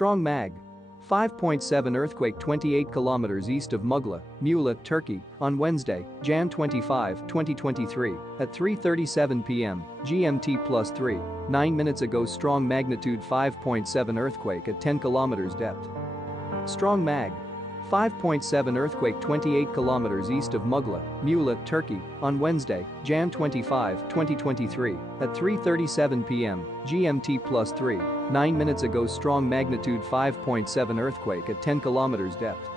Strong Mag. 5.7 earthquake 28 kilometers east of Mugla, Muğla, Turkey, on Wednesday, Jan 25, 2023, at 3:37 p.m. GMT+3, 9 minutes ago. Strong magnitude 5.7 earthquake at 10 kilometers depth. Strong Mag. 5.7 earthquake 28 kilometers east of Mugla, Muğla, Turkey, on Wednesday, Jan 25, 2023, at 3:37 p.m. GMT+3, 9 minutes ago. Strong magnitude 5.7 earthquake at 10 kilometers depth.